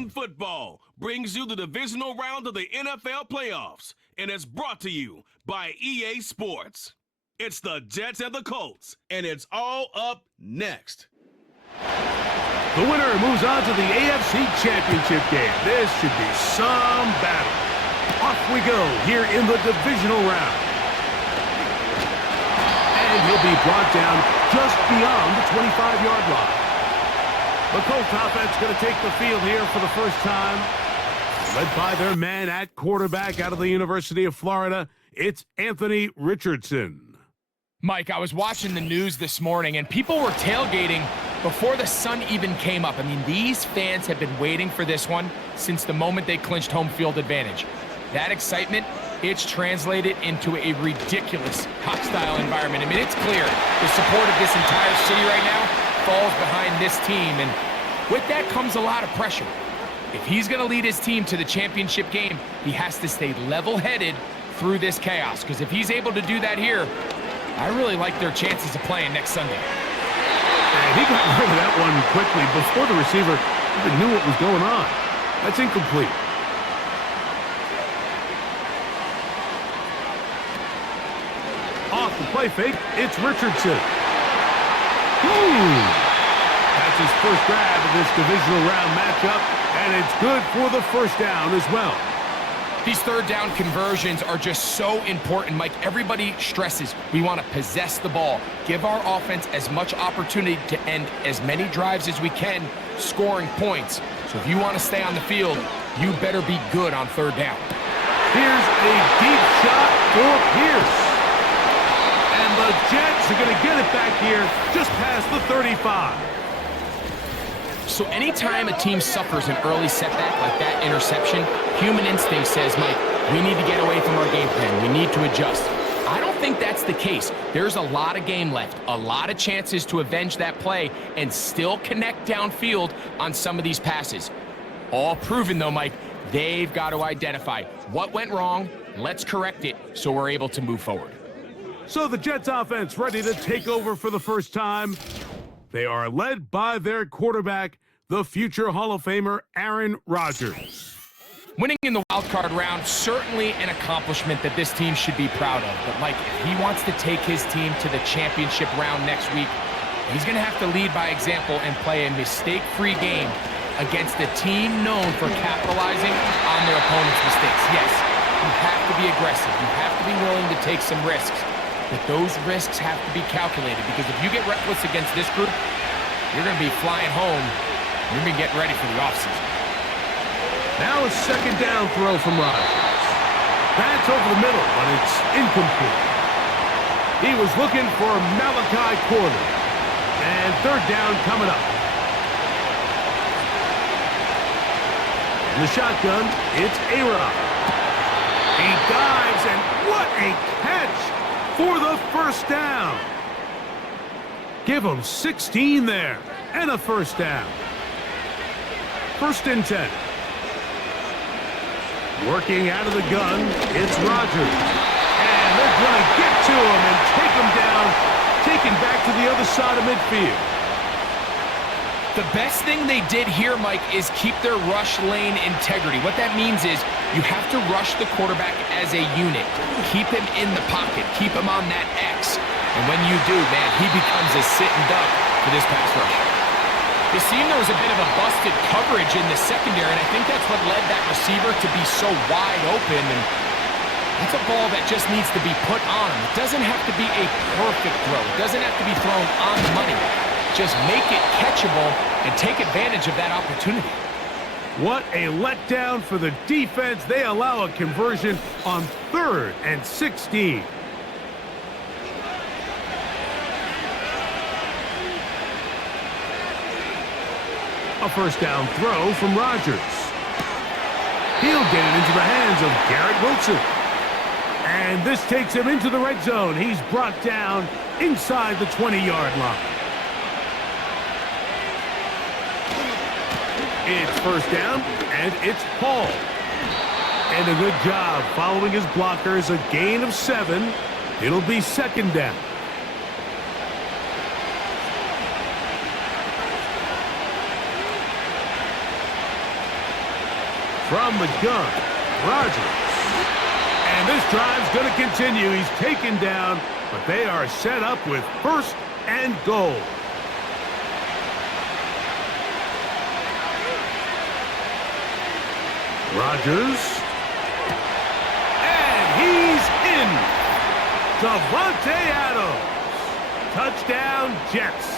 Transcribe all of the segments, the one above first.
Madden Football brings you the divisional round of the NFL playoffs, and it's brought to you by EA Sports. It's the Jets and the Colts, and it's all up next. The winner moves on to the AFC Championship game. This should be some battle. Off we go here in the divisional round. And he'll be brought down just beyond the 25-yard line. The Colts offense going to take the field here for the first time. Led by their man at quarterback out of the University of Florida, it's Anthony Richardson. Mike, I was watching the news this morning, and people were tailgating before the sun even came up. I mean, these fans have been waiting for this one since the moment they clinched home field advantage. That excitement, it's translated into a ridiculous hostile environment. I mean, it's clear the support of this entire city right now falls behind this team, and with that comes a lot of pressure. If he's going to lead his team to the championship game, he has to stay level-headed through this chaos, because if he's able to do that here, I really like their chances of playing next Sunday. And he got rid of that one quickly before the receiver even knew what was going on. That's incomplete. Off the play fake, it's Richardson. That's his first grab of this divisional round matchup, and it's good for the first down as well. These third down conversions are just so important, Mike. Everybody stresses we want to possess the ball, give our offense as much opportunity to end as many drives as we can, scoring points. So if you want to stay on the field, you better be good on third down. Here's a deep shot for Pierce. And the Jets are going to get it back here just past the 35. So anytime a team suffers an early setback like that interception, human instinct says, Mike, we need to get away from our game plan. We need to adjust. I don't think that's the case. There's a lot of game left, a lot of chances to avenge that play and still connect downfield on some of these passes. All proven, though, Mike, they've got to identify what went wrong, let's correct it so we're able to move forward. So the Jets offense ready to take over for the first time. They are led by their quarterback, the future Hall of Famer, Aaron Rodgers. Winning in the wildcard round, certainly an accomplishment that this team should be proud of. But, Mike, if he wants to take his team to the championship round next week, he's going to have to lead by example and play a mistake-free game against a team known for capitalizing on their opponent's mistakes. Yes, you have to be aggressive. You have to be willing to take some risks. But those risks have to be calculated, because if you get reckless against this group, you're going to be flying home. You're going to be getting ready for the offseason. Now a second down throw from Rodgers. That's over the middle, but it's incomplete. He was looking for Malachi Corner. And third down coming up. In the shotgun, it's A-Rod. He dives, and what a catch for the first down. Give him 16 there, and a first down. First and 10. Working out of the gun, it's Rodgers. And they're going to get to him and take him down, taken back to the other side of midfield. The best thing they did here, Mike, is keep their rush lane integrity. What that means is you have to rush the quarterback as a unit. Keep him in the pocket. Keep him on that X. And when you do, man, he becomes a sitting duck for this pass rush. It seemed there was a bit of a busted coverage in the secondary, and I think that's what led that receiver to be so wide open. And that's a ball that just needs to be put on him. It doesn't have to be a perfect throw. It doesn't have to be thrown on the money. Just make it catchable and take advantage of that opportunity. What a letdown for the defense. They allow a conversion on 3rd and 16. A first down throw from Rodgers. He'll get it into the hands of Garrett Wilson. And this takes him into the red zone. He's brought down inside the 20-yard line. It's first down, and it's Paul. And a good job following his blockers, a gain of 7. It'll be second down. From the gun, Rodgers. And this drive's going to continue. He's taken down, but they are set up with 1st and goal. Rodgers. And he's in. Davante Adams. Touchdown, Jets.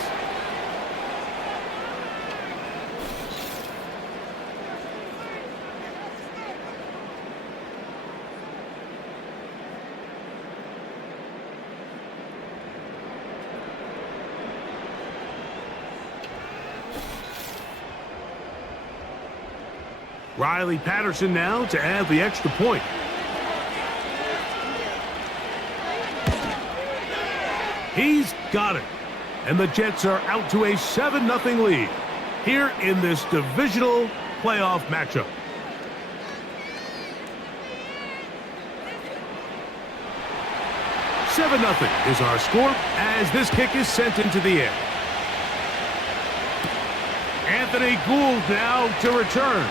Riley Patterson now to add the extra point. He's got it. And the Jets are out to a 7-0 lead here in this divisional playoff matchup. $7-0 is our score as this kick is sent into the air. Anthony Gould now to return.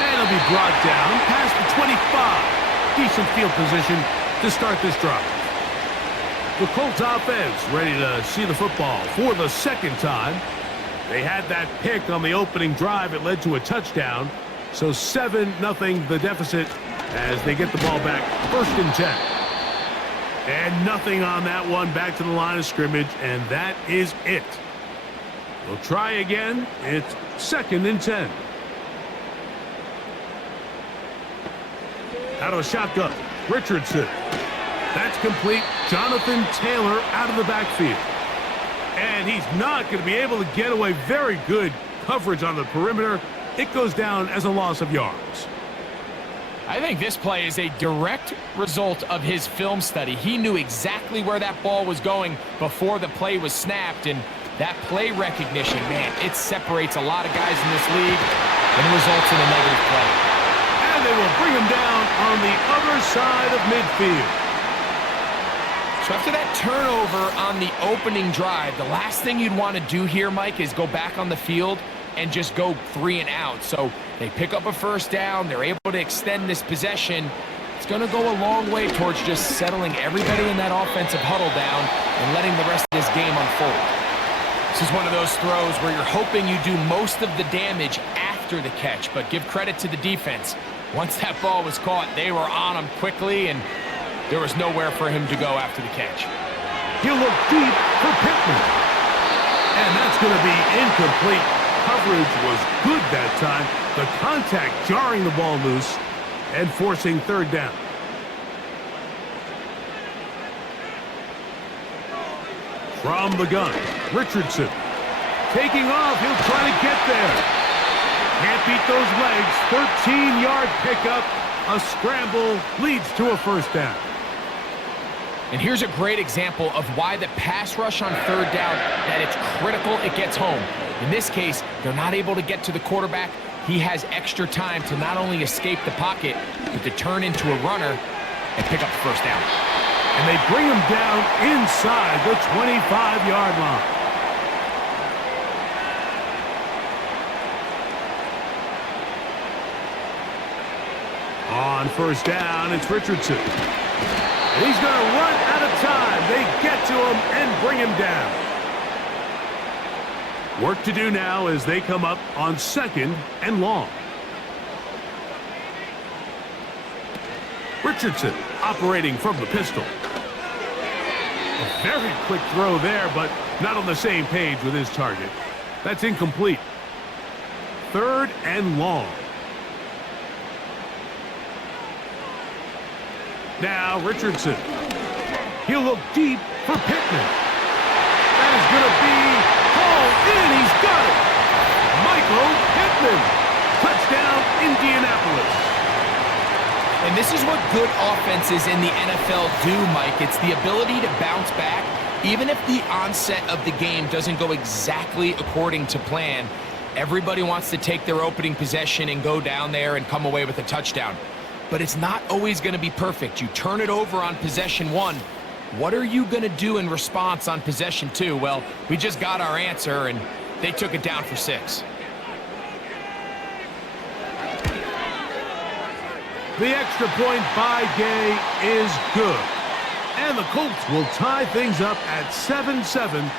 And he'll be brought down past the 25. Decent field position to start this drive. The Colts offense ready to see the football for the 2nd time. They had that pick on the opening drive. It led to a touchdown. So 7-0 the deficit as they get the ball back 1st and 10. And nothing on that one, back to the line of scrimmage, and that is it. We'll try again. It's 2nd and 10. Out of a shotgun, Richardson. That's complete. Jonathan Taylor out of the backfield. And he's not going to be able to get away. Very good coverage on the perimeter. It goes down as a loss of yards. I think this play is a direct result of his film study. He knew exactly where that ball was going before the play was snapped, and that play recognition, man, it separates a lot of guys in this league and results in a negative play. And they will bring him down on the other side of midfield. So after that turnover on the opening drive, the last thing you'd want to do here, Mike, is go back on the field and just go 3 and out. So they pick up a 1st down. They're able to extend this possession. It's going to go a long way towards just settling everybody in that offensive huddle down and letting the rest of this game unfold. This is one of those throws where you're hoping you do most of the damage after the catch, but give credit to the defense. Once that ball was caught, they were on him quickly, and there was nowhere for him to go after the catch. He'll look deep for Pittman. And that's going to be incomplete. Coverage was good that time. The contact jarring the ball loose and forcing 3rd down. From the gun, Richardson. Taking off, he'll try to get there. Can't beat those legs. 13-yard pickup. A scramble leads to a 1st down. And here's a great example of why the pass rush on 3rd down, that it's critical it gets home. In this case, they're not able to get to the quarterback. He has extra time to not only escape the pocket, but to turn into a runner and pick up the 1st down. And they bring him down inside the 25-yard line. On 1st down, it's Richardson. He's going to run out of time. They get to him and bring him down. Work to do now as they come up on 2nd and long. Richardson operating from the pistol. A very quick throw there, but not on the same page with his target. That's incomplete. 3rd and long. Now Richardson. He'll look deep for Pittman. That is going to be hauled in. He's got it. Michael Pittman. Touchdown, Indianapolis. And this is what good offenses in the NFL do, Mike. It's the ability to bounce back. Even if the onset of the game doesn't go exactly according to plan, everybody wants to take their opening possession and go down there and come away with a touchdown. But it's not always going to be perfect. You turn it over on possession 1. What are you going to do in response on possession 2? Well, we just got our answer, and they took it down for 6. The extra point by Gay is good. And the Colts will tie things up at 7-7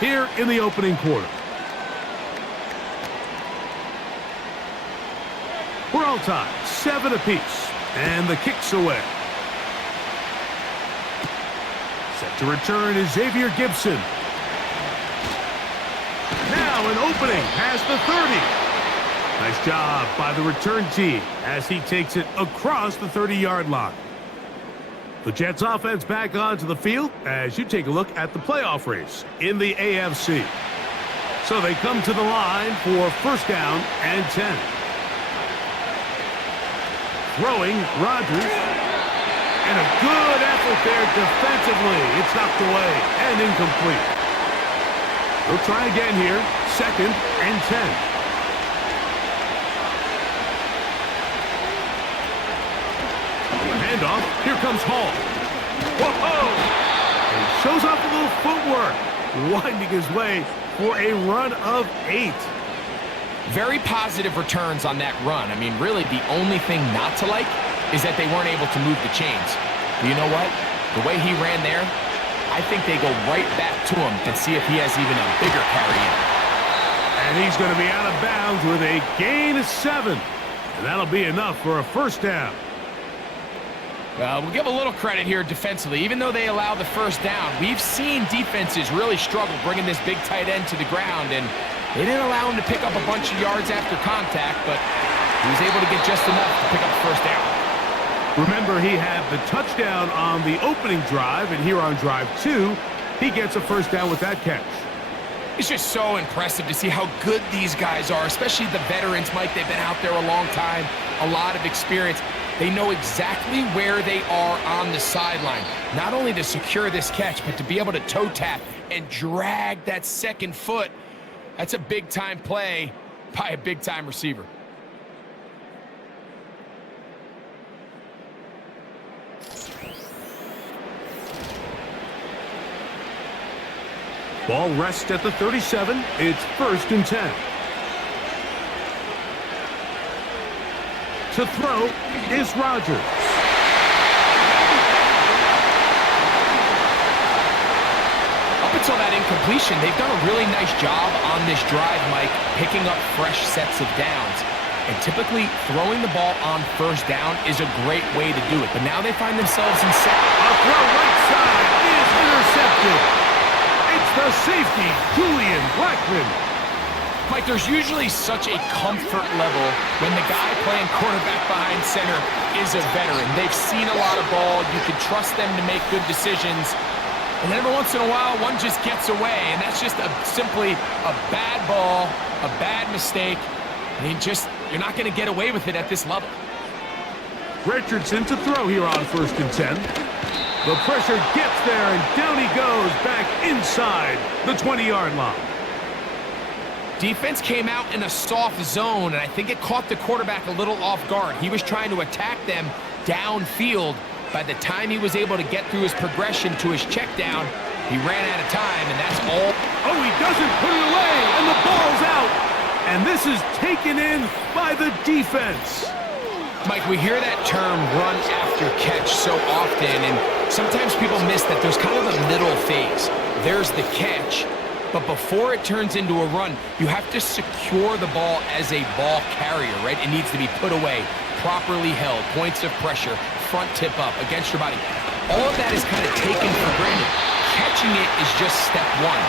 here in the opening quarter. We're all tied, 7 apiece, and the kick's away. Set to return is Xavier Gibson. Now an opening past the 30. Nice job by the return team as he takes it across the 30-yard line. The Jets offense back onto the field as you take a look at the playoff race in the AFC. So they come to the line for first down and 10. Throwing, Rodgers. And a good effort there defensively. It's knocked away and incomplete. They'll try again here. Second and 10. Handoff. Here comes Hall. Whoa! And he shows off a little footwork, winding his way for a run of 8. Very positive returns on that run. I mean, really, the only thing not to like is that they weren't able to move the chains. But you know what? The way he ran there, I think they go right back to him and see if he has even a bigger carry in. And he's going to be out of bounds with a gain of 7. And that'll be enough for a first down. Well, we'll give a little credit here defensively. Even though they allow the first down, we've seen defenses really struggle bringing this big tight end to the ground, and they didn't allow him to pick up a bunch of yards after contact, but he was able to get just enough to pick up the first down. Remember, he had the touchdown on the opening drive, and here on drive 2, he gets a first down with that catch. It's just so impressive to see how good these guys are, especially the veterans, Mike. They've been out there a long time, a lot of experience. They know exactly where they are on the sideline, not only to secure this catch, but to be able to toe tap and drag that second foot. That's a big-time play by a big-time receiver. Ball rests at the 37. It's first and 10. To throw is Rodgers. Up until that incompletion, they've done a really nice job on this drive, Mike, picking up fresh sets of downs. And typically, throwing the ball on first down is a great way to do it. But now they find themselves in second. A throw right side is intercepted. It's the safety, Julian Blackman. Mike, there's usually such a comfort level when the guy playing quarterback behind center is a veteran. They've seen a lot of ball. You can trust them to make good decisions. And then every once in a while, one just gets away, and that's just simply a bad ball, a bad mistake. I mean, you're not going to get away with it at this level. Richardson to throw here on first and 10. The pressure gets there, and down he goes back inside the 20-yard line. Defense came out in a soft zone, and I think it caught the quarterback a little off guard. He was trying to attack them downfield. By the time he was able to get through his progression to his check down, he ran out of time, and that's all. Oh, he doesn't put it away, and the ball's out. And this is taken in by the defense. Mike, we hear that term run after catch so often, and sometimes people miss that there's kind of a middle phase. There's the catch, but before it turns into a run, you have to secure the ball as a ball carrier, right? It needs to be put away, properly held, points of pressure, front tip up against your body. All of that is kind of taken for granted. Catching it is just step one.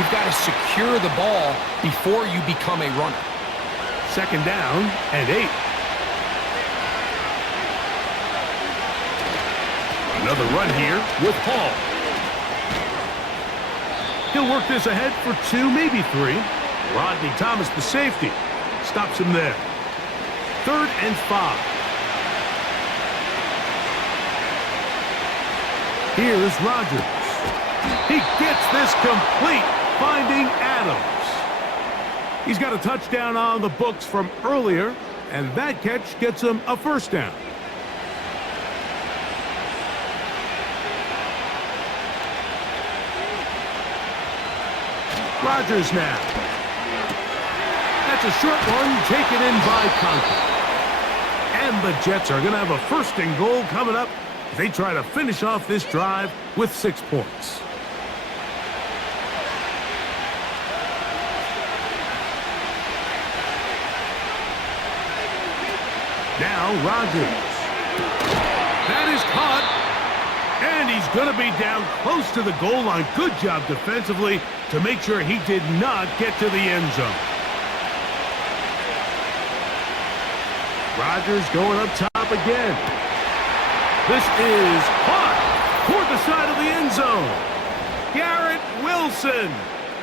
You've got to secure the ball before you become a runner. Second down and 8. Another run here with Hall. He'll work this ahead for 2, maybe 3. Rodney Thomas, the safety, stops him there. Third and 5. Here's Rodgers. He gets this complete, finding Adams. He's got a touchdown on the books from earlier, and that catch gets him a first down. Rodgers now. That's a short one taken in by Conklin. And the Jets are going to have a 1st and goal coming up as they try to finish off this drive with 6 points. Now Rodgers. That is caught. And he's going to be down close to the goal line. Good job defensively to make sure he did not get to the end zone. Rodgers going up top again. This is caught toward the side of the end zone. Garrett Wilson.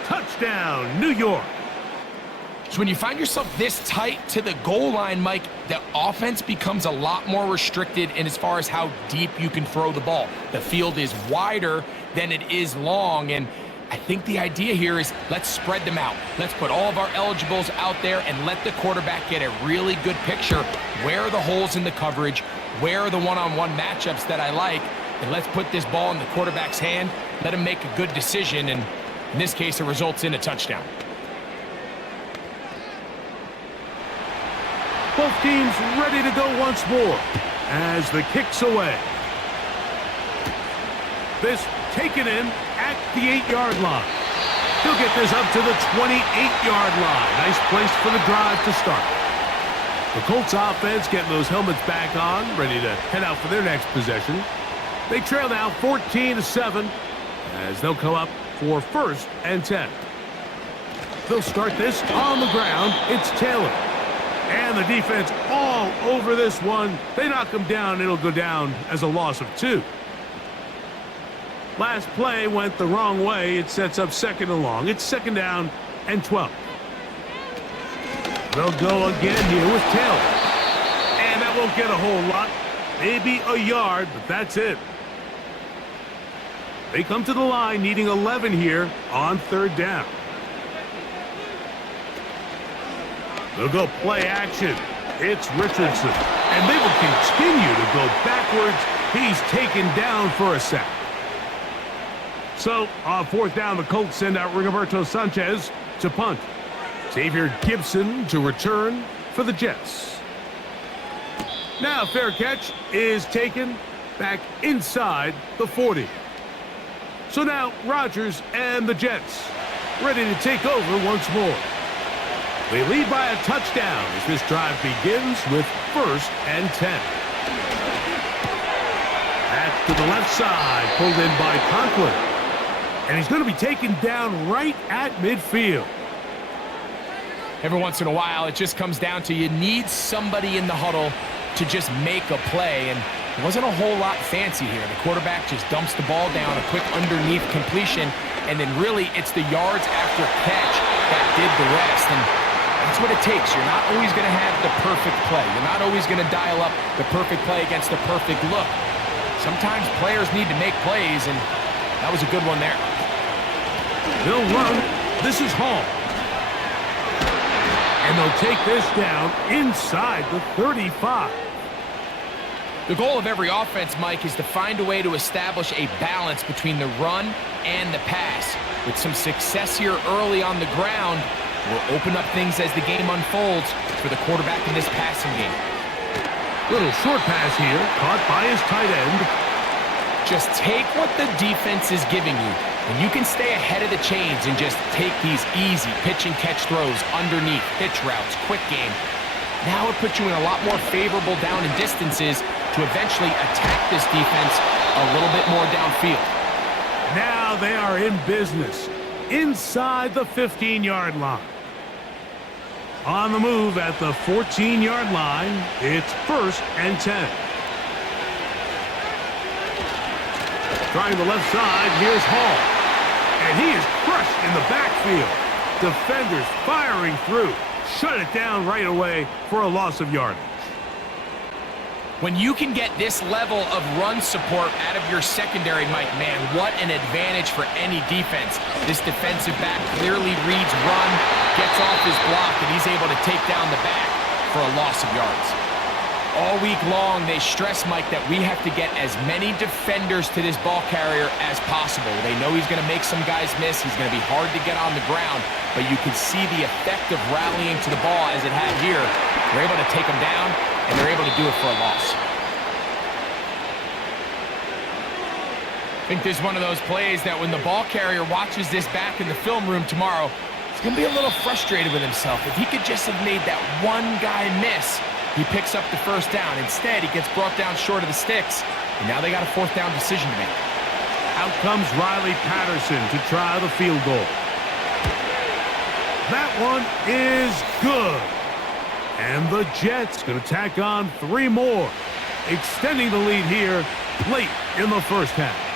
Touchdown, New York. So when you find yourself this tight to the goal line, Mike, the offense becomes a lot more restricted in as far as how deep you can throw the ball. The field is wider than it is long, and I think the idea here is let's spread them out. Let's put all of our eligibles out there and let the quarterback get a really good picture. Where are the holes in the coverage? Where are the one-on-one matchups that I like? And let's put this ball in the quarterback's hand. Let him make a good decision, and in this case, it results in a touchdown. Both teams ready to go once more as the kick's away. This taken in at the 8-yard line. He'll get this up to the 28-yard line. Nice place for the drive to start. The Colts offense getting those helmets back on, ready to head out for their next possession. They trail now 14-7 as they'll come up for 1st and 10. They'll start this on the ground. It's Taylor. And the defense all over this one. They knock him down. It'll go down as a loss of 2. Last play went the wrong way. It sets up 2nd and long. It's 2nd down and 12. They'll go again here with Taylor. And that won't get a whole lot. Maybe a yard, but that's it. They come to the line needing 11 here on 3rd down. They'll go play action. It's Richardson. And they will continue to go backwards. He's taken down for a sack. So, on 4th down, the Colts send out Rigoberto Sanchez to punt. Xavier Gibson to return for the Jets. Now, fair catch is taken back inside the 40. So now, Rodgers and the Jets ready to take over once more. They lead by a touchdown as this drive begins with 1st and 10. Back to the left side, pulled in by Conklin. And he's going to be taken down right at midfield. Every once in a while, it just comes down to you need somebody in the huddle to just make a play, and it wasn't a whole lot fancy here. The quarterback just dumps the ball down, a quick underneath completion, and then really it's the yards after catch that did the rest. And that's what it takes. You're not always going to have the perfect play. You're not always going to dial up the perfect play against the perfect look. Sometimes players need to make plays, and that was a good one there. They'll run. This is Hall. And they'll take this down inside the 35. The goal of every offense, Mike, is to find a way to establish a balance between the run and the pass. With some success here early on the ground, we'll open up things as the game unfolds for the quarterback in this passing game. Little short pass here, caught by his tight end. Just take what the defense is giving you. And you can stay ahead of the chains and just take these easy pitch and catch throws underneath, hitch routes, quick game. Now it puts you in a lot more favorable down and distances to eventually attack this defense a little bit more downfield. Now they are in business inside the 15-yard line. On the move at the 14-yard line, it's 1st and 10. Trying the left side, here's Hall. And he is crushed in the backfield. Defenders firing through. Shut it down right away for a loss of yardage. When you can get this level of run support out of your secondary, Mike, man, what an advantage for any defense. This defensive back clearly reads run, gets off his block, and he's able to take down the back for a loss of yards. All week long, they stress, Mike, that we have to get as many defenders to this ball carrier as possible. They know he's going to make some guys miss. He's going to be hard to get on the ground, but you can see the effect of rallying to the ball as it had here. We're able to take him down and they're able to do it for a loss. I think there's one of those plays that when the ball carrier watches this back in the film room tomorrow, he's going to be a little frustrated with himself. If he could just have made that one guy miss, he picks up the first down. Instead, he gets brought down short of the sticks, and now they got a fourth down decision to make. Out comes Riley Patterson to try the field goal. That one is good. And the Jets going to tack on 3 more, extending the lead here late in the first half.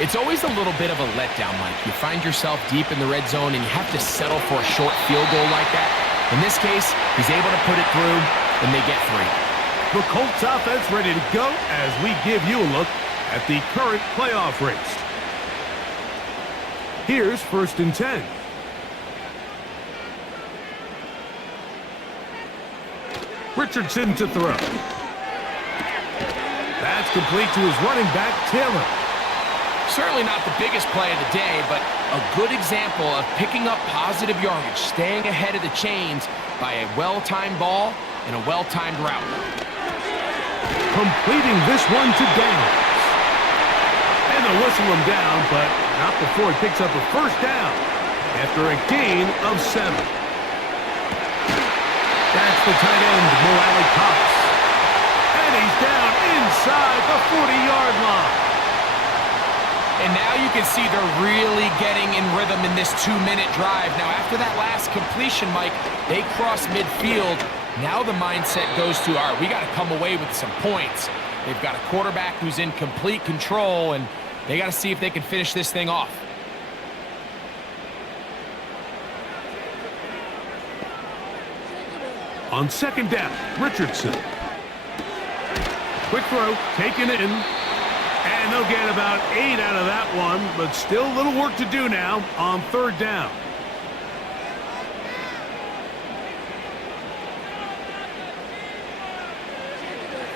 It's always a little bit of a letdown, Mike. You find yourself deep in the red zone, and you have to settle for a short field goal like that. In this case, he's able to put it through, and they get 3. The Colts offense ready to go as we give you a look at the current playoff race. Here's 1st and 10. Richardson to throw. That's complete to his running back, Taylor. Certainly not the biggest play of the day, but a good example of picking up positive yardage, staying ahead of the chains by a well-timed ball and a well-timed route. Completing this one to Downs. And they'll whistle him down, but not before he picks up a first down after a gain of 7. That's the tight end, Mo Cox. And he's down inside the 40-yard line. And now you can see they're really getting in rhythm in this 2-minute drive. Now, after that last completion, Mike, they cross midfield. Now the mindset goes to, all right, we got to come away with some points. They've got a quarterback who's in complete control, and they got to see if they can finish this thing off. On 2nd down, Richardson. Quick throw, taken in. And they'll get about 8 out of that one, but still a little work to do now on 3rd down.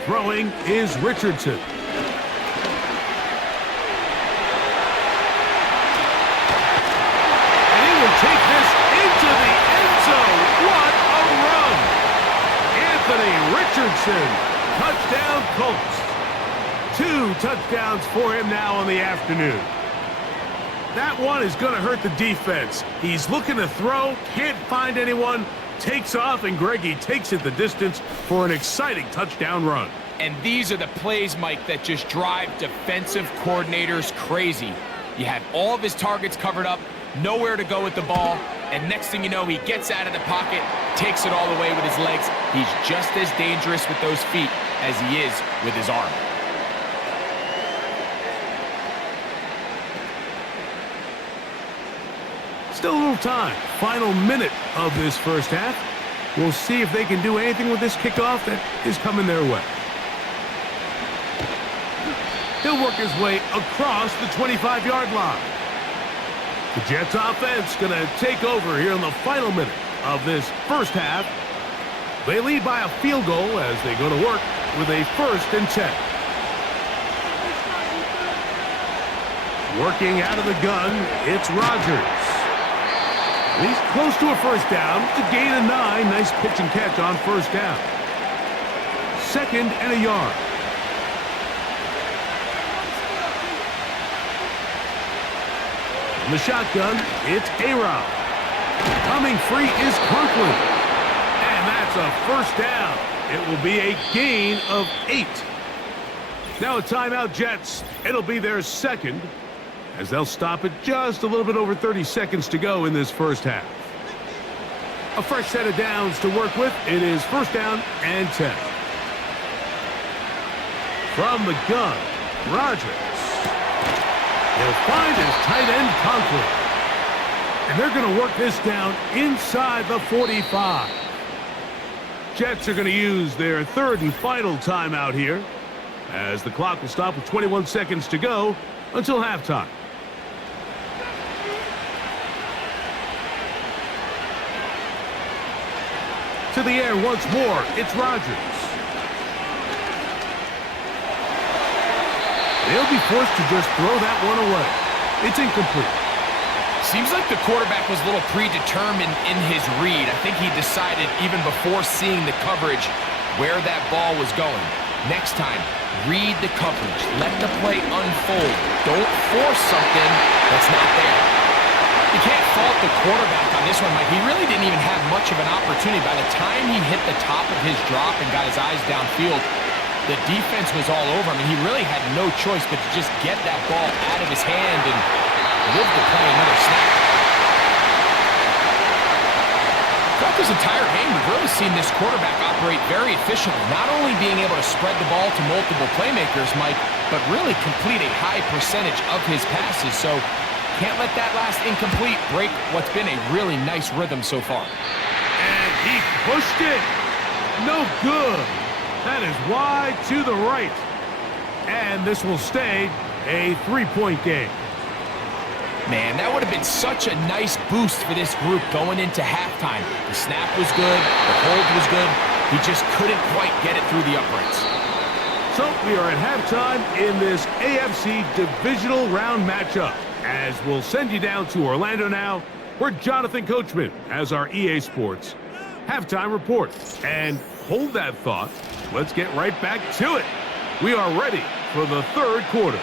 Throwing is Richardson. And he will take this into the end zone. What a run! Anthony Richardson, touchdown Colts. 2 touchdowns for him now on the afternoon. That one is going to hurt the defense. He's looking to throw, can't find anyone, takes off, and Greggy takes it the distance for an exciting touchdown run. And these are the plays, Mike, that just drive defensive coordinators crazy. You have all of his targets covered up, nowhere to go with the ball, and next thing you know, he gets out of the pocket, takes it all the way with his legs. He's just as dangerous with those feet as he is with his arm. Still a little time. Final minute of this first half. We'll see if they can do anything with this kickoff that is coming their way. He'll work his way across the 25-yard line. The Jets offense going to take over here in the final minute of this first half. They lead by a field goal as they go to work with a 1st and 10. Working out of the gun, it's Rodgers. He's close to a first down. It's a gain of 9. Nice pitch and catch on first down. 2nd and a yard. In the shotgun, it's A-Rod. Coming free is Conklin. And that's a first down. It will be a gain of 8. Now a timeout, Jets. It'll be their 2nd, as they'll stop it just a little bit over 30 seconds to go in this first half. A fresh set of downs to work with. It is 1st down and 10. From the gun, Rodgers. He'll find his tight end, Conklin. And they're going to work this down inside the 45. Jets are going to use their 3rd and final timeout here, as the clock will stop with 21 seconds to go until halftime. To the air once more, it's Rodgers. They'll be forced to just throw that one away. It's incomplete. Seems like the quarterback was a little predetermined in his read. I think he decided even before seeing the coverage, where that ball was going. Next time, read the coverage. Let the play unfold. Don't force something that's not there. You can't fault the quarterback on this one, Mike. He really didn't even have much of an opportunity. By the time he hit the top of his drop and got his eyes downfield, the defense was all over him, and he really had no choice but to just get that ball out of his hand and live to play another snap. Throughout this entire game, we've really seen this quarterback operate very efficiently, not only being able to spread the ball to multiple playmakers, Mike, but really complete a high percentage of his passes. So can't let that last incomplete break what's been a really nice rhythm so far. And he pushed it. No good. That is wide to the right. And this will stay a 3-point game. Man, that would have been such a nice boost for this group going into halftime. The snap was good, the hold was good. He just couldn't quite get it through the uprights. So we are at halftime in this AFC Divisional Round matchup. As we'll send you down to Orlando now, where Jonathan Coachman has our EA Sports halftime report. And hold that thought. Let's get right back to it. We are ready for the third quarter.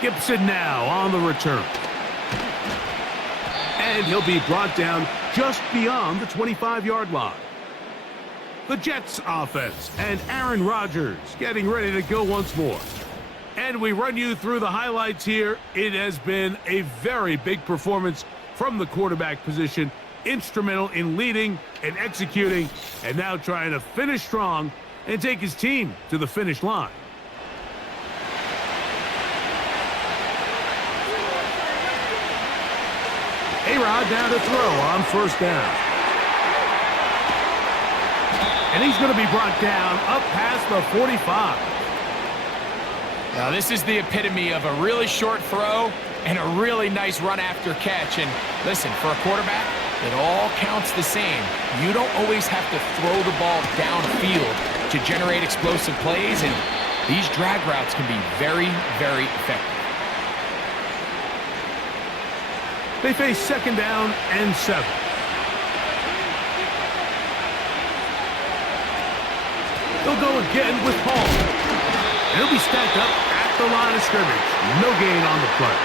Gibson now on the return. And he'll be brought down just beyond the 25-yard line. The Jets offense and Aaron Rodgers getting ready to go once more. And we run you through the highlights here. It has been a very big performance from the quarterback position. Instrumental in leading and executing, and now trying to finish strong and take his team to the finish line. A-Rod down to throw on first down. And he's going to be brought down up past the 45. Now this is the epitome of a really short throw and a really nice run after catch. And listen, for a quarterback, it all counts the same. You don't always have to throw the ball downfield to generate explosive plays, and these drag routes can be very, very effective. They face second down and 7. They'll go again with Paul. And he'll be stacked up at the line of scrimmage. No gain on the play.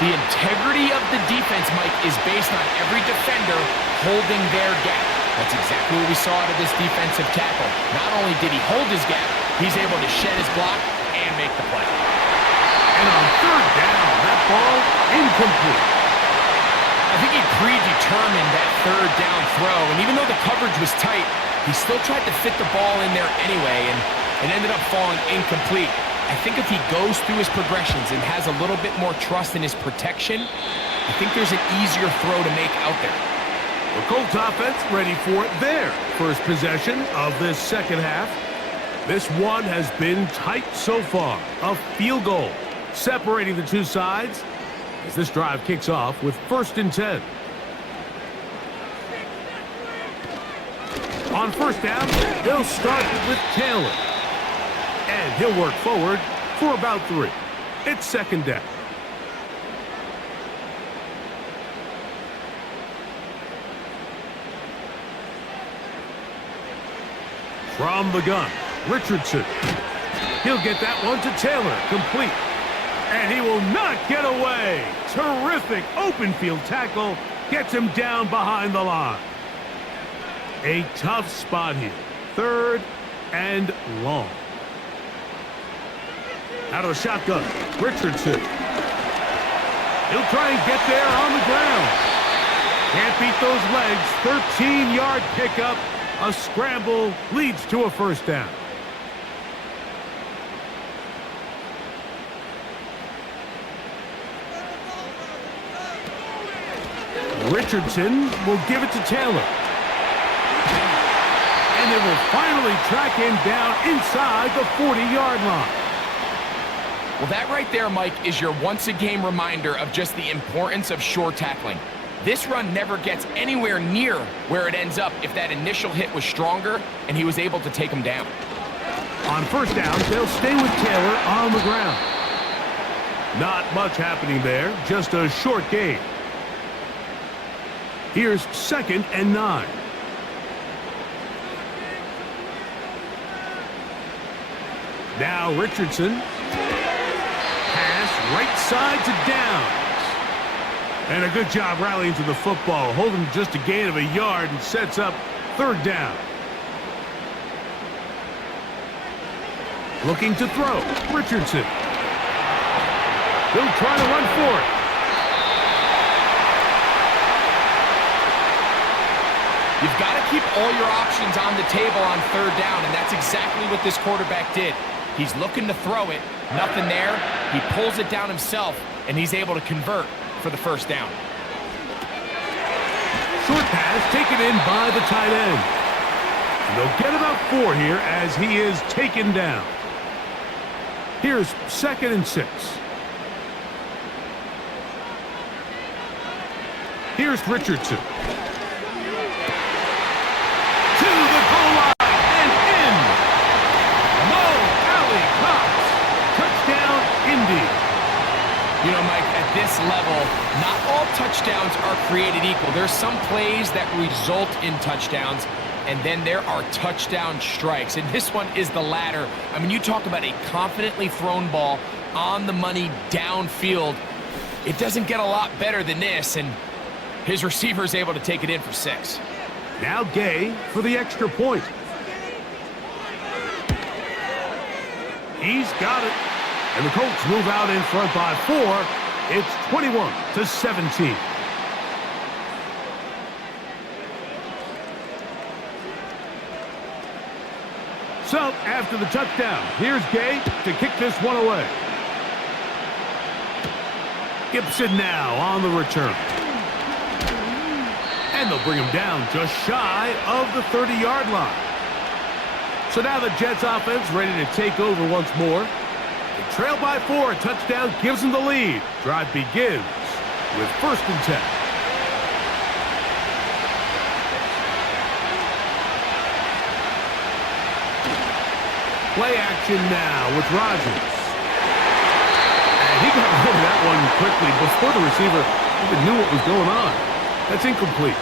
The integrity of the defense, Mike, is based on every defender holding their gap. That's exactly what we saw out of this defensive tackle. Not only did he hold his gap, he's able to shed his block and make the play. And on third down, that ball incomplete. I think he predetermined that third down throw, and even though the coverage was tight, he still tried to fit the ball in there anyway, and it ended up falling incomplete. I think if he goes through his progressions and has a little bit more trust in his protection, I think there's an easier throw to make out there. The Colts offense ready for their first possession of this second half. This one has been tight so far. A field goal separating the two sides as this drive kicks off with 1st and 10. On first down, they'll start with Taylor. And he'll work forward for about 3. It's second down. From the gun, Richardson. He'll get that one to Taylor, complete. And he will not get away. Terrific open field tackle. Gets him down behind the line. A tough spot here. 3rd and long. Out of the shotgun, Richardson. He'll try and get there on the ground. Can't beat those legs. 13-yard pickup. A scramble leads to a first down. Richardson will give it to Taylor. And they will finally track him down inside the 40-yard line. Well, that right there, Mike, is your once-a-game reminder of just the importance of short tackling. This run never gets anywhere near where it ends up if that initial hit was stronger and he was able to take him down. On first down, they'll stay with Taylor on the ground. Not much happening there, just a short gain. Here's 2nd and 9. Now Richardson. Pass right side to Downs. And a good job rallying to the football, holding just a gain of a yard and sets up 3rd down. Looking to throw. Richardson. He'll try to run for it. You've got to keep all your options on the table on 3rd down, and that's exactly what this quarterback did. He's looking to throw it. Nothing there. He pulls it down himself, and he's able to convert for the 1st down. Short pass taken in by the tight end. And they'll get about 4 here as he is taken down. Here's 2nd and 6. Here's Richardson. To the goal line and in. Mo Alley Cox. Touchdown, Indy. You know, Mike, at this level, not all touchdowns are created equal. There's some plays that result in touchdowns, and then there are touchdown strikes. And this one is the latter. I mean, you talk about a confidently thrown ball on the money downfield. It doesn't get a lot better than this, and his receiver is able to take it in for 6. Now Gay for the extra point. He's got it. And the Colts move out in front by 4. It's 21-17. So, after the touchdown, here's Gay to kick this one away. Gibson now on the return. And they'll bring him down just shy of the 30-yard line. So now the Jets offense ready to take over once more. They trail by 4. A touchdown gives them the lead. Drive begins with 1st and 10. Play action now with Rodgers. And he got rid of that one quickly before the receiver even knew what was going on. That's incomplete.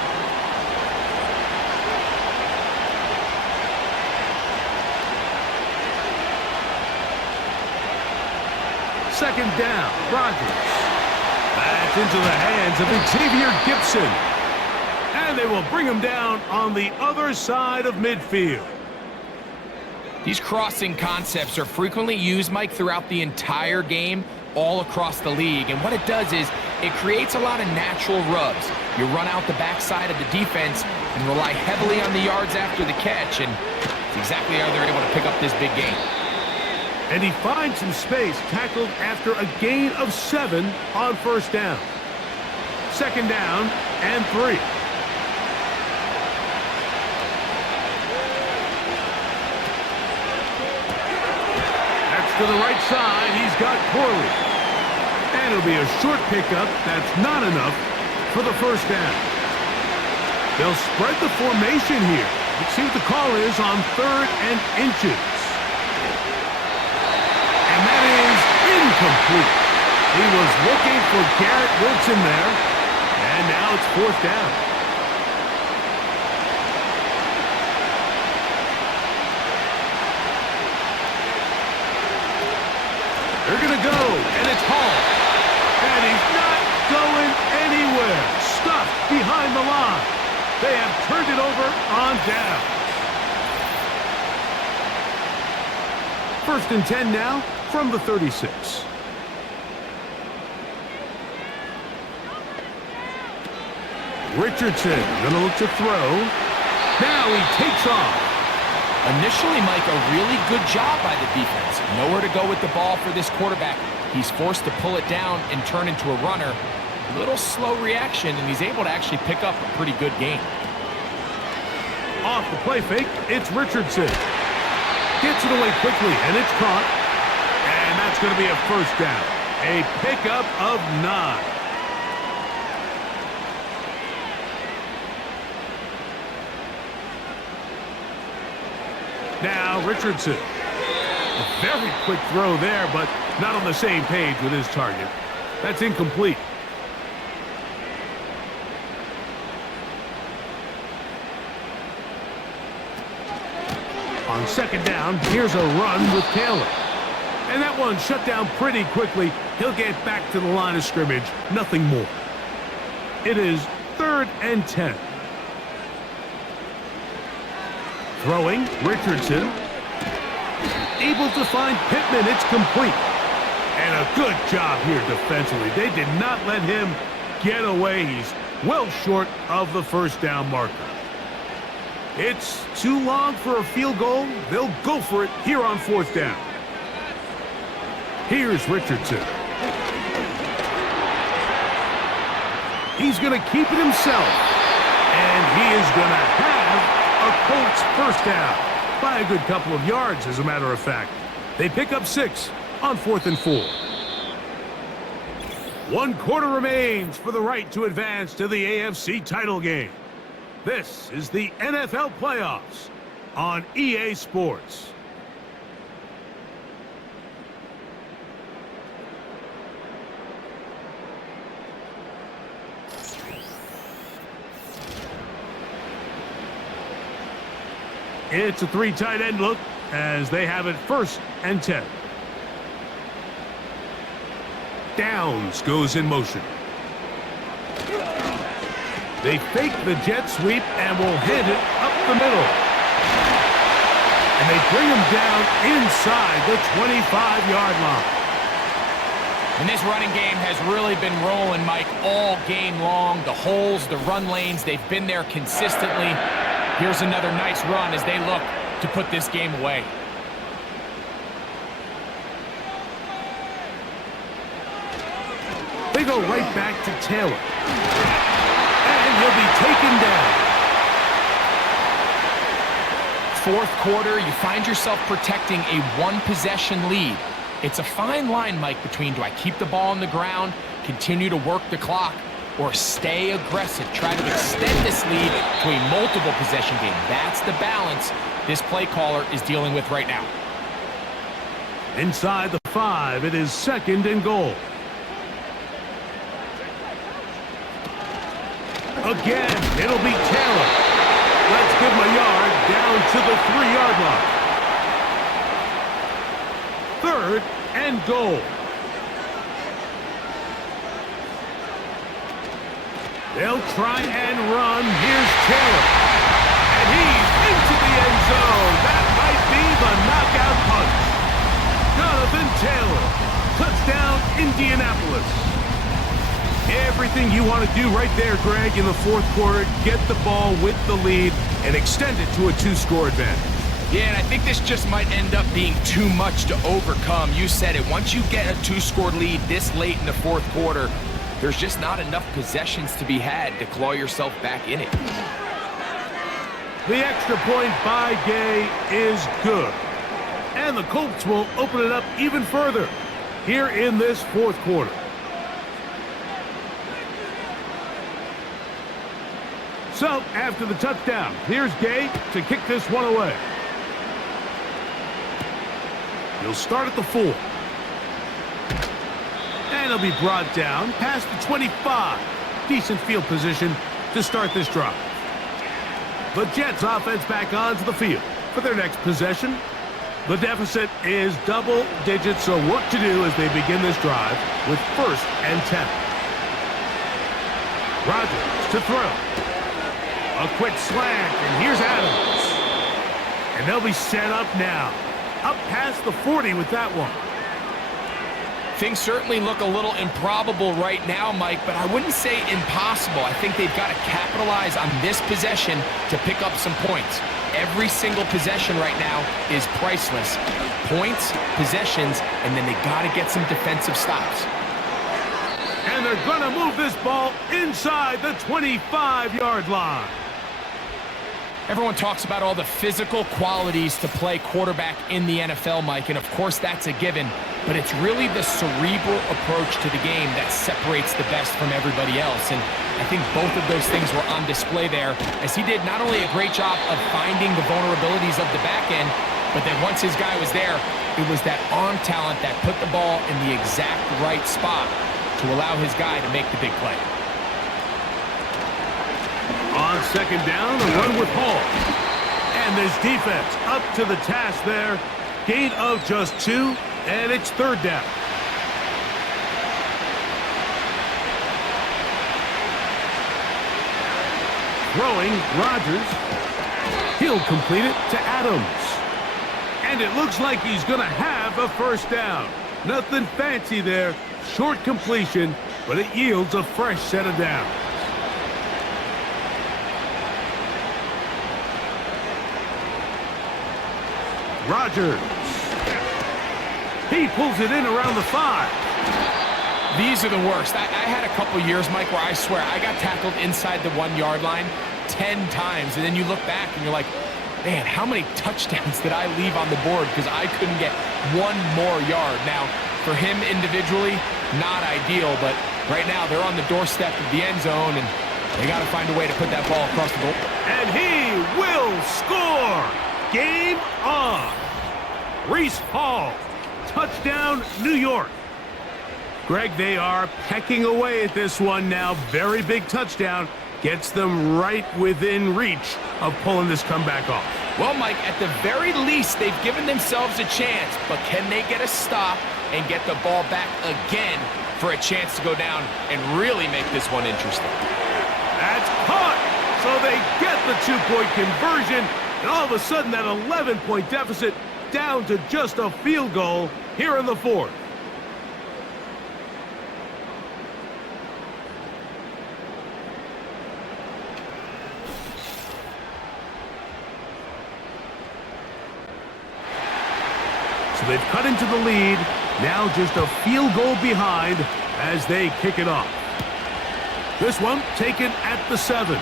Second down, Rodgers. That's into the hands of Xavier Gibson. And they will bring him down on the other side of midfield. These crossing concepts are frequently used, Mike, throughout the entire game, all across the league. And what it does is it creates a lot of natural rubs. You run out the backside of the defense and rely heavily on the yards after the catch, and it's exactly how they're able to pick up this big gain. And he finds some space, tackled after a gain of 7 on 1st down. 2nd down and 3. That's to the right side. He's got Corley. And it'll be a short pickup. That's not enough for the 1st down. They'll spread the formation here. Let's see what the call is on 3rd and inches. And that is incomplete. He was looking for Garrett Wilson there. And now it's 4th down. They're going to go, and it's Hall. And he's not going anywhere. Stuffed behind the line. They have turned it over on down. 1st and 10 now from the 36. Richardson going to look to throw. Now he takes off. Initially, Mike, a really good job by the defense. Nowhere to go with the ball for this quarterback. He's forced to pull it down and turn into a runner. A little slow reaction, and he's able to actually pick up a pretty good gain. Off the play fake, it's Richardson. Gets it away quickly, and it's caught. And that's going to be a 1st down. A pickup of 9. Now Richardson. A very quick throw there, but not on the same page with his target. That's incomplete. On second down, here's a run with Taylor. And that one shut down pretty quickly. He'll get back to the line of scrimmage, nothing more. It is 3rd and 10. Throwing, Richardson. Able to find Pittman, it's complete. And a good job here defensively. They did not let him get away. He's well short of the first down marker. It's too long for a field goal. They'll go for it here on 4th down. Here's Richardson. He's going to keep it himself. And he is going to have a Colts first down. By a good couple of yards, as a matter of fact. They pick up 6 on 4th and 4. 1 quarter remains for the right to advance to the AFC title game. This is the NFL playoffs on EA Sports. It's a 3 tight end look as they have it 1st and 10. Downs goes in motion. They fake the jet sweep and will hit it up the middle. And they bring him down inside the 25-yard line. And this running game has really been rolling, Mike, all game long. The holes, the run lanes, they've been there consistently. Here's another nice run as they look to put this game away. They go right back to Taylor. And he'll be taken down. 4th quarter, you find yourself protecting a 1-possession lead. It's a fine line, Mike, between do I keep the ball on the ground, continue to work the clock, or stay aggressive, try to extend this lead to a multiple possession game. That's the balance this play caller is dealing with right now. Inside the 5, it is 2nd and goal. Again, it'll be Taylor. Let's give him a yard down to the 3-yard line. 3rd and goal. They'll try and run. Here's Taylor. And he's into the end zone. That might be the knockout punch. Jonathan Taylor. Touchdown, Indianapolis. Everything you want to do right there, Greg, in the 4th quarter. Get the ball with the lead and extend it to a 2-score advantage. Yeah, and I think this just might end up being too much to overcome. You said it. Once you get a 2-score lead this late in the 4th quarter, there's just not enough possessions to be had to claw yourself back in it. The extra point by Gay is good. And the Colts will open it up even further here in this 4th quarter. So, after the touchdown, here's Gay to kick this one away. He'll start at the 4. And he'll be brought down past the 25. Decent field position to start this drive. The Jets offense back onto the field for their next possession. The deficit is double digits, so work to do as they begin this drive with 1st and 10. Rodgers to throw. A quick slant, and here's Adams. And they'll be set up now. Up past the 40 with that one. Things certainly look a little improbable right now, Mike, but I wouldn't say impossible. I think they've got to capitalize on this possession to pick up some points. Every single possession right now is priceless. Points, possessions, and then they got to get some defensive stops. And they're going to move this ball inside the 25-yard line. Everyone talks about all the physical qualities to play quarterback in the NFL, Mike, and of course that's a given, but it's really the cerebral approach to the game that separates the best from everybody else, and I think both of those things were on display there, as he did not only a great job of finding the vulnerabilities of the back end, but then once his guy was there, it was that arm talent that put the ball in the exact right spot to allow his guy to make the big play. On second down, a run with Hall. And this defense up to the task there. Gain of just 2, and it's third down. Throwing, Rodgers. He'll complete it to Adams. And it looks like he's going to have a first down. Nothing fancy there. Short completion, but it yields a fresh set of downs. Rodgers. He pulls it in around the 5. These are the worst. I had a couple years, Mike, where I swear I got tackled inside the 1-yard line 10 times, and then you look back and you're like, man, how many touchdowns did I leave on the board because I couldn't get one more yard? Now, for him individually, not ideal, but right now they're on the doorstep of the end zone, and they got to find a way to put that ball across the goal. And he will score! Game on! Reese Hall, touchdown, New York. Greg, they are pecking away at this one now. Very big touchdown. Gets them right within reach of pulling this comeback off. Well, Mike, at the very least, they've given themselves a chance, but can they get a stop and get the ball back again for a chance to go down and really make this one interesting? That's caught! So they get the 2-point conversion, and all of a sudden that 11-point deficit down to just a field goal here in the fourth. So they've cut into the lead, now just a field goal behind as they kick it off. This one taken at the 7.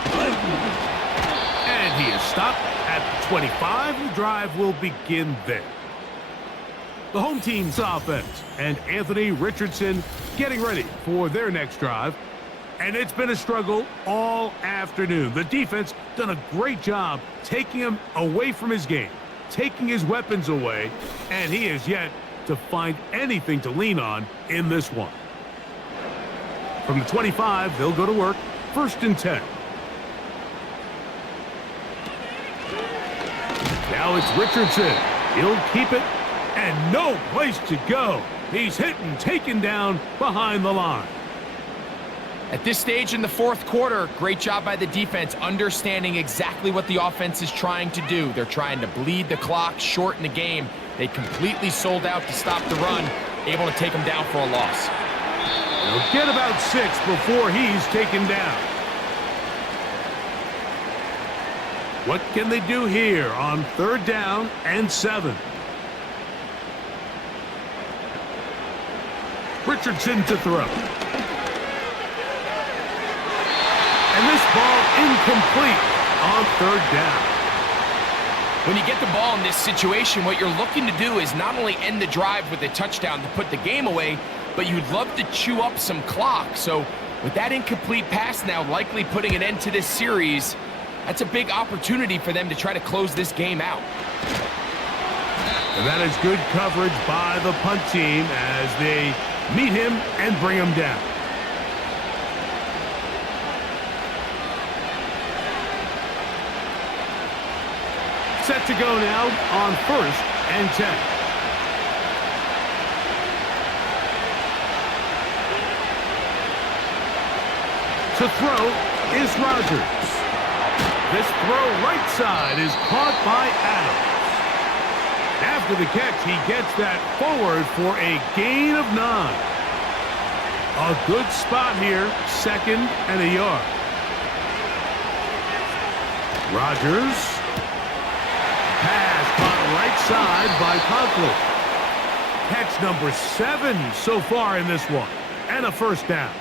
And he is stopped at the 25. The drive will begin there. The home team's offense and Anthony Richardson getting ready for their next drive. And it's been a struggle all afternoon. The defense done a great job taking him away from his game, taking his weapons away, and he is yet to find anything to lean on in this one. From the 25, they'll go to work. 1st and 10. Now it's Richardson. He'll keep it, and no place to go. He's hit and taken down behind the line. At this stage in the fourth quarter, great job by the defense, understanding exactly what the offense is trying to do. They're trying to bleed the clock, shorten the game. They completely sold out to stop the run, able to take them down for a loss. They'll get about 6 before he's taken down. What can they do here on 3rd down and 7? Richardson to throw. And this ball incomplete on 3rd down. When you get the ball in this situation, what you're looking to do is not only end the drive with a touchdown to put the game away, but you'd love to chew up some clock. So with that incomplete pass now likely putting an end to this series, that's a big opportunity for them to try to close this game out. And that is good coverage by the punt team as they meet him and bring him down. Set to go now on 1st and 10. To throw is Rodgers. This throw right side is caught by Adams. After the catch, he gets that forward for a gain of 9. A good spot here, 2nd and a yard. Rodgers. Pass caught right side by Conklin. Catch number 7 so far in this one. And a first down.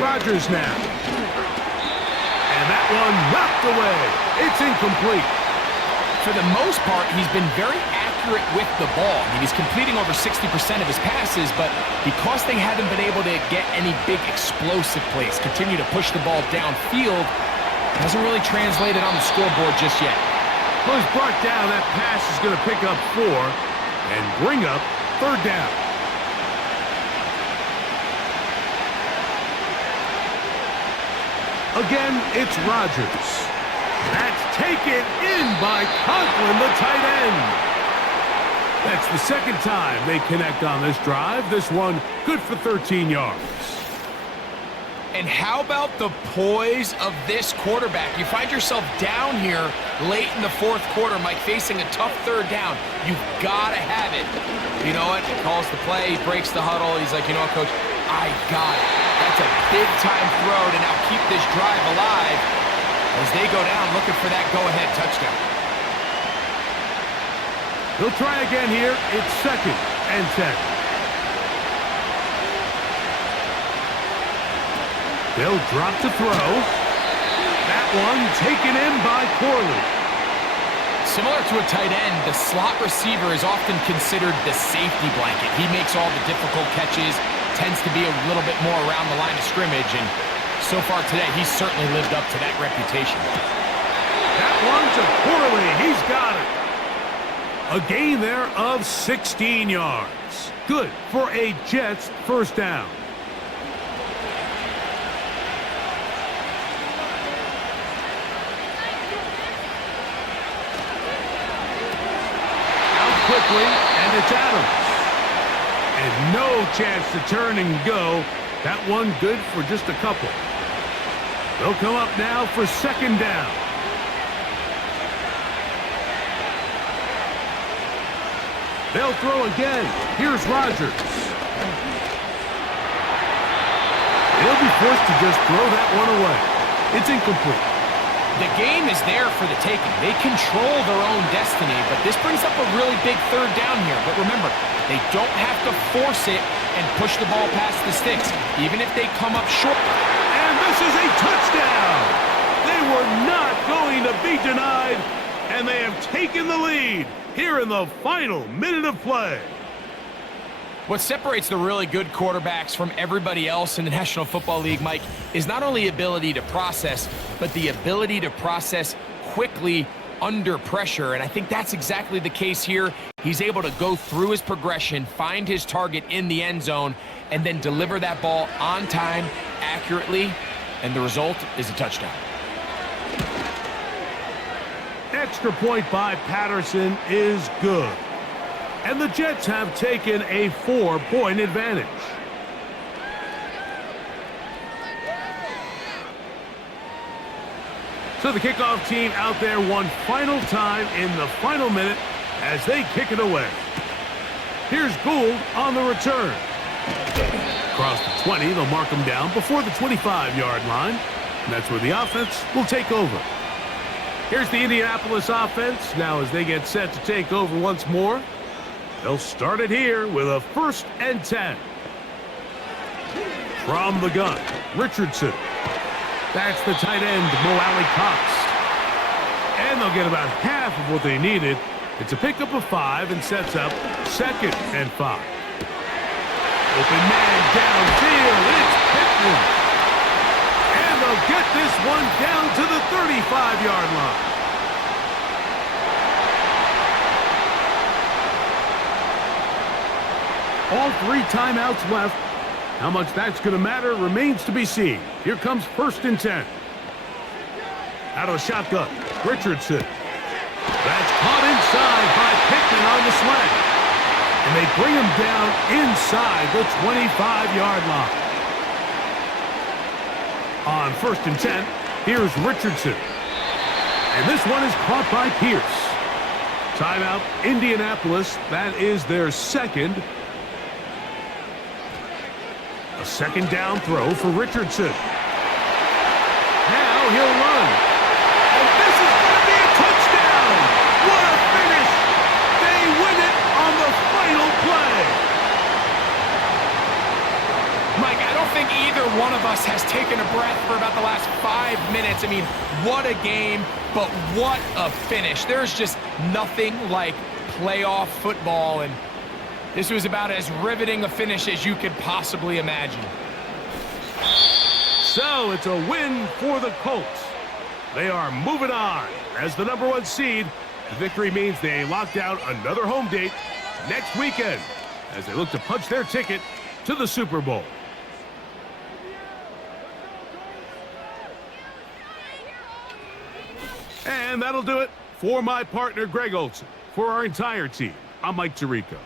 Rodgers now. And that one knocked away. It's incomplete. For the most part, he's been very accurate with the ball. I mean, he's completing over 60% of his passes, but because they haven't been able to get any big explosive plays, continue to push the ball downfield, hasn't really translated on the scoreboard just yet. Well, he's brought down. That pass is going to pick up 4 and bring up third down. Again, it's Rodgers. That's taken in by Conklin, the tight end. That's the second time they connect on this drive. This one good for 13 yards. And how about the poise of this quarterback? You find yourself down here late in the fourth quarter, Mike, facing a tough third down. You've got to have it. You know what? He calls the play. He breaks the huddle. He's like, you know what, Coach? I got it. That's a big-time throw to now keep this drive alive as they go down looking for that go-ahead touchdown. He'll try again here. It's 2nd and 10. They'll drop to throw. That one taken in by Corley. Similar to a tight end, the slot receiver is often considered the safety blanket. He makes all the difficult catches, tends to be a little bit more around the line of scrimmage, and so far today, he's certainly lived up to that reputation. That one to Corley. He's got it. A gain there of 16 yards. Good for a Jets first down. Quickly, and it's Adams. And no chance to turn and go. That one good for just a couple. They'll come up now for 2nd down. They'll throw again. Here's Rodgers. He'll be forced to just throw that one away. It's incomplete. The game is there for the taking. They control their own destiny, but this brings up a really big third down here. But remember, they don't have to force it and push the ball past the sticks, even if they come up short. And this is a touchdown! They were not going to be denied, and they have taken the lead here in the final minute of play. What separates the really good quarterbacks from everybody else in the National Football League, Mike, is not only ability to process, but the ability to process quickly under pressure. And I think that's exactly the case here. He's able to go through his progression, find his target in the end zone, and then deliver that ball on time, accurately, and the result is a touchdown. Extra point by Patterson is good. And the Jets have taken a 4-point advantage. So the kickoff team out there one final time in the final minute as they kick it away. Here's Gould on the return. Across the 20, they'll mark him down before the 25-yard line. And that's where the offense will take over. Here's the Indianapolis offense. Now as they get set to take over once more, they'll start it here with a 1st and 10. From the gun, Richardson. That's the tight end, Mo Alley-Cox. And they'll get about half of what they needed. It's a pickup of 5 and sets up 2nd and 5. Open man downfield. It's Pittman. And they'll get this one down to the 35-yard line. All 3 timeouts left. How much that's going to matter remains to be seen. Here comes 1st and 10. Out of the shotgun, Richardson. That's caught inside by Pittman on the slant. And they bring him down inside the 25-yard line. On 1st and 10, here's Richardson. And this one is caught by Pierce. Timeout, Indianapolis. That is their 2nd. A 2nd down throw for Richardson. Now he'll run. And this is going to be a touchdown. What a finish. They win it on the final play. Mike, I don't think either one of us has taken a breath for about the last 5 minutes. I mean, what a game, but what a finish. There's just nothing like playoff football, and this was about as riveting a finish as you could possibly imagine. So it's a win for the Colts. They are moving on as the #1 seed. The victory means they locked out another home date next weekend as they look to punch their ticket to the Super Bowl. And that'll do it for my partner, Greg Olson. For our entire team, I'm Mike Tirico.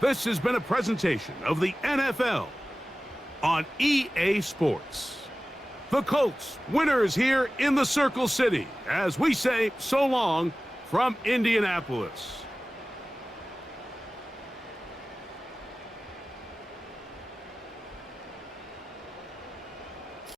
This has been a presentation of the NFL on EA Sports. The Colts, winners here in the Circle City, as we say so long from Indianapolis.